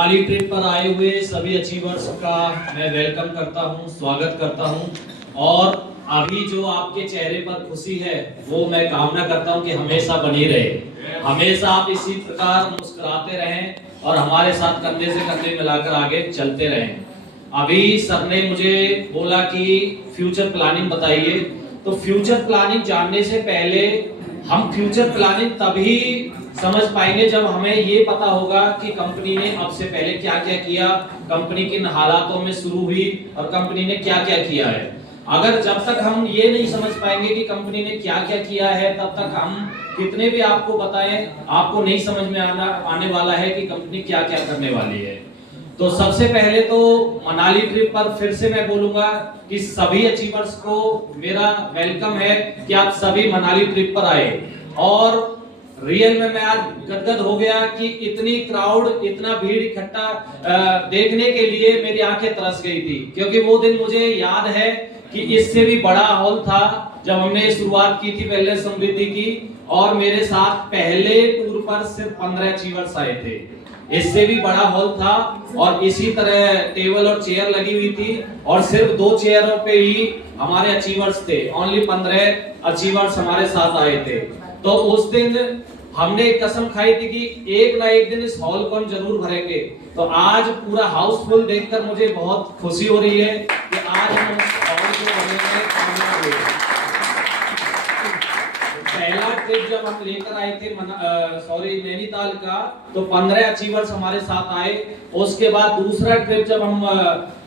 Manali trip पर आए हुए सभी अचीवर्स का मैं वेलकम करता हूं, स्वागत करता हूं। और अभी जो आपके चेहरे पर खुशी है वो मैं कामना करता हूं कि हमेशा बनी रहे। हमेशा आप इसी प्रकार मुस्कुराते रहें और हमारे साथ कंधे से कंधे मिलाकर आगे चलते रहें। अभी सर ने मुझे बोला कि फ्यूचर प्लानिंग बताइए, तो फ्यूचर प्लानिंग जानने से पहले हम फ्यूचर प्लानिंग तभी समझ पाएंगे जब हमें ये पता होगा कि कंपनी ने अब से पहले क्या क्या किया, कंपनी किन हालातों में शुरू हुई और कंपनी ने क्या क्या किया है। अगर जब तक हम ये नहीं समझ पाएंगे कि कंपनी ने क्या क्या किया है, तब तक हम कितने भी आपको बताएं, आपको नहीं समझ में आने वाला है कि कंपनी क्या क्या करने वाली है। तो सबसे पहले तो मनाली ट्रिप पर फिर से मैं बोलूंगा कि सभी अचीवर्स को मेरा वेलकम है कि आप सभी मनाली ट्रिप पर आए। और रियल में मैं आज गदगद हो गया कि इतनी क्राउड, इतना भीड़ इकट्ठा देखने के लिए मेरी आंखें तरस गई थी, क्योंकि वो दिन मुझे याद है कि इससे भी बड़ा हॉल था जब हमने शुरुआत की थी पहले समृद्धि की, और मेरे साथ पहले टूर पर सिर्फ 15 अचीवर्स आए थे। इससे भी बड़ा हॉल था और इसी तरह टेबल और चेयर लगी हुई थी और सिर्फ 2 चेयरों पे ही हमारे अचीवर्स थे। ओनली 15 अचीवर्स हमारे साथ आए थे। तो उस दिन हमने एक कसम खाई थी कि एक ना एक दिन इस हॉल को हम जरूर भरेंगे। तो आज पूरा हाउसफुल देखकर मुझे बहुत खुशी हो रही है कि आज हम उस हॉल को भरने में कामयाब हुए। पहला ट्रिप जब हम लेकर आए थे नैनीताल का, तो 15 अचीवर्स हमारे साथ आए। उसके बाद दूसरा ट्रिप जब हम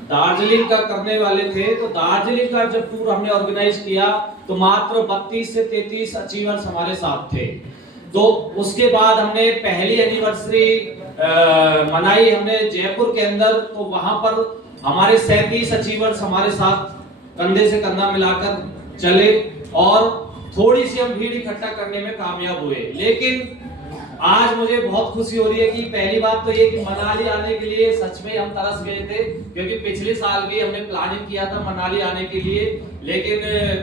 दार्जिलिंग का करने वाले थे, तो दार्जिलिंग का जब टूर हमने ऑर्गेनाइज किया तो मात्र 32 से 33 अचीवर्स हमारे साथ थे। तो उसके बाद हमने पहली एनिवर्सरी मनाई हमने जयपुर के अंदर, तो वहां पर हमारे 37 अचीवर्स हमारे साथ कंधे से कंधा मिलाकर चले और थोड़ी सी हम भीड़ इकट्ठा करने में कामयाब हुए। लेकिन आज मुझे बहुत खुशी हो रही है कि पहली बात तो ये कि मनाली आने के लिए सच में हम तरस गए थे, क्योंकि पिछले साल भी हमने प्लानिंग किया था मनाली आने के लिए, लेकिन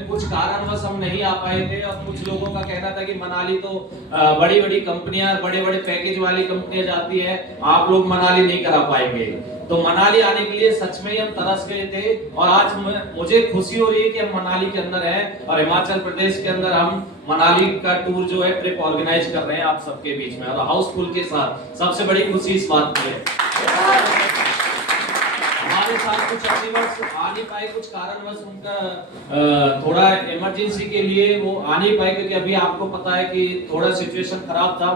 कुछ कारणवश हम नहीं आ पाए थे। और कुछ लोगों का कहना था कि मनाली तो बड़ी बड़ी कंपनियां, बड़े बड़े पैकेज वाली कंपनियां जाती है, आप लोग मनाली नहीं करा पाएंगे। तो मनाली आने के लिए सच में हम तरस गए थे और आज मुझे खुशी हो रही है कि हम मनाली के अंदर हैं और हिमाचल प्रदेश के अंदर हम मनाली का टूर जो है ट्रिप ऑर्गेनाइज कर रहे हैं आप सबके बीच में और हाउसफुल के साथ। सबसे बड़ी खुशी इस बात की है। हमारे साथ कुछ अचीवर्स आ नहीं पाए, कुछ कारणवश उनका थोड़ा इमरजेंसी के लिए वो आ नहीं पाए, क्योंकि अभी आपको पता है कि थोड़ा सिचुएशन खराब था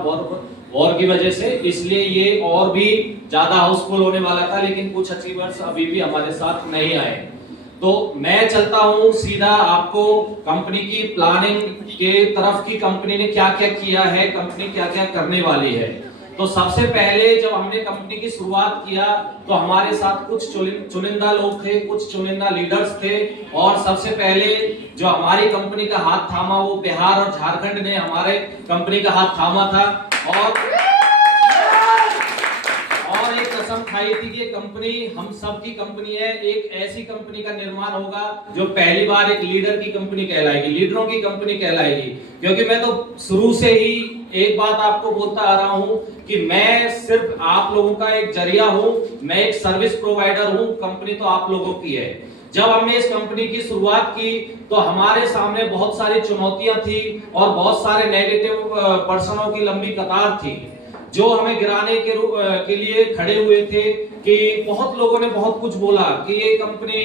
वॉर की वजह से, इसलिए ये और भी ज्यादा हाउसफुल होने वाला था। लेकिन कुछ अचीवर्स अभी भी हमारे साथ नहीं आए। तो मैं चलता हूं सीधा आपको कंपनी की प्लानिंग के तरफ की कंपनी ने क्या क्या किया है, कंपनी क्या क्या करने वाली है। तो सबसे पहले जब हमने कंपनी की शुरुआत किया तो हमारे साथ कुछ चुनिंदा लोग थे, कुछ चुनिंदा लीडर्स थे। और सबसे पहले जो हमारी कंपनी का हाथ थामा वो बिहार और झारखंड ने हमारे कंपनी का हाथ थामा था और एक कसम खाई थी कि कंपनी हम सब की कंपनी है, एक ऐसी कंपनी का निर्माण होगा जो पहली बार एक लीडर की कंपनी कहलाएगी, लीडरों की कंपनी कहलाएगी। क्योंकि मैं तो शुरू से ही एक बात आपको बोलता आ रहा हूं कि मैं सिर्फ आप लोगों का एक जरिया हूं, मैं एक सर्विस प्रोवाइडर हूं, कंपनी तो आप लोगों की है। जब हमने इस कंपनी की शुरुआत की तो हमारे सामने बहुत सारी चुनौतियां थी और बहुत सारे नेगेटिव पर्सनों की लंबी कतार थी जो हमें गिराने के लिए खड़े हुए थे। कि बहुत लोगों ने बहुत कुछ बोला कि ये कंपनी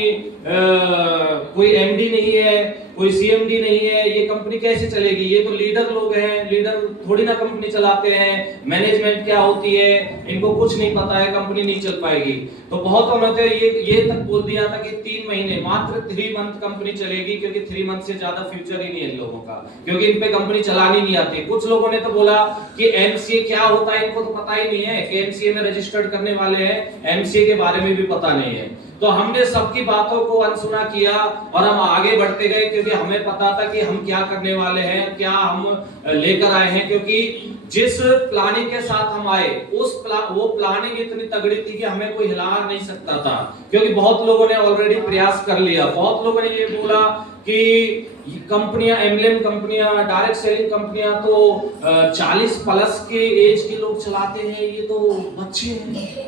कोई एमडी नहीं है, कोई सीएमडी नहीं है, ये कंपनी कैसे चलेगी, ये तो लीडर लोग हैं, लीडर थोड़ी ना कंपनी चलाते हैं, मैनेजमेंट क्या होती है, इनको कुछ नहीं पता है, कंपनी नहीं चल पाएगी। तो बहुत ने ये तक बोल दिया था कि 3 महीने, मात्र 3 मंथ कंपनी चलेगी, क्योंकि 3 मंथ से ज्यादा फ्यूचर ही नहीं है इन लोगों का, क्योंकि इन पे कंपनी चलानी नहीं आती। कुछ लोगों ने तो बोला कि एमसीए क्या होता है इनको तो पता ही नहीं है, कि एमसीए में रजिस्टर्ड करने वाले हैं, एमसीए के बारे में भी पता नहीं है। तो हमने सबकी बातों को अनसुना किया और हम आगे बढ़ते गए, क्योंकि हमें पता था कि हम क्या करने वाले हैं, क्या हम लेकर आए हैं। क्योंकि जिस प्लानिंग के साथ हम आए वो प्लानिंग इतनी तगड़ी थी कि हमें कोई हिला नहीं सकता था, क्योंकि बहुत लोगों ने ऑलरेडी प्रयास कर लिया। बहुत लोगों ने ये बोला कि कंपनियां, एमएलएम कंपनियां, डायरेक्ट सेलिंग कंपनियां तो 40 प्लस के एज के लोग चलाते हैं, ये तो बच्चे हैं।